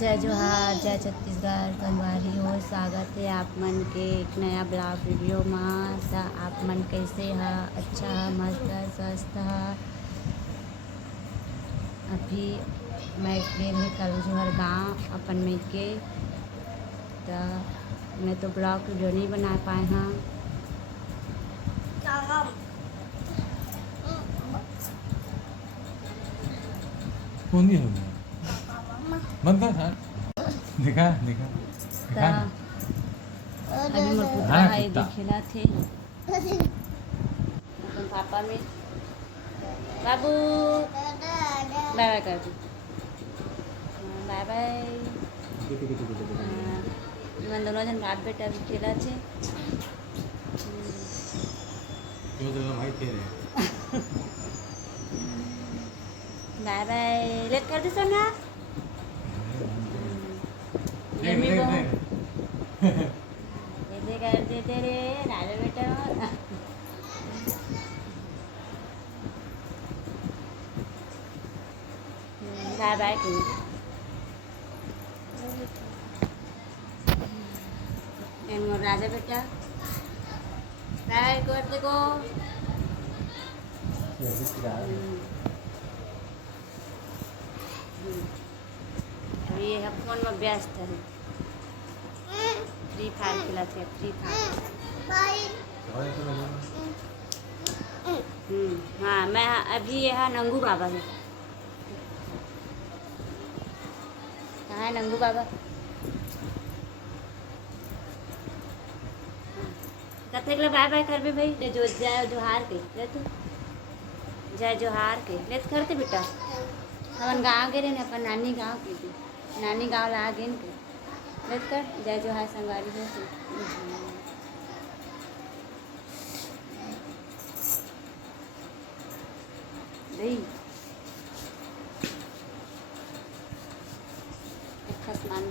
जय जोहार, जय छत्तीसगढ़। कंवारी हो, स्वागत है आप मन के एक नया ब्लॉग वीडियो में। तो आप मन कैसे है? अच्छा है, मस्त है, स्वस्थ है। अभी मैं गए रही कल जोहर गाँव अपन में के, तो मैं तो ब्लॉग वीडियो नहीं बना पाए हैं। कौन दी हो गया मत कर सर दिखा दिखा दिखा ना। अभी मोर पुतरा हाँ, है कुत्ता। दिखेला थे अपन पापा में। बाबू बाय बाय कर दो। Bye bye. मन दोनों जन बाप बेटा भी खेला थे। जो तो भाई तेरे बाय बाय लेट कर दो सोना। देख यम्मी देख बो देख ऐसे कर देते रे राजा बेटा। बाय बाय करो। मोर राजा बेटा बाय कर देखो। अभी ये फोन में व्यस्त है। फ्री फायर खेलते हैं, फ्री फायर। हाँ मैं अभी ये है नंगू बाबा है। कहाँ है नंगू बाबा? कथे के बाय बाय कर भी भाई ले जो जय जोहार के ले तू जय जोहार के ले करते बेटा। अपन गाँव के रहे अपन नानी गाँव के थी, नानी गाँव ला गए के ले कर जय जोहार संगवारी हो नहीं खस मान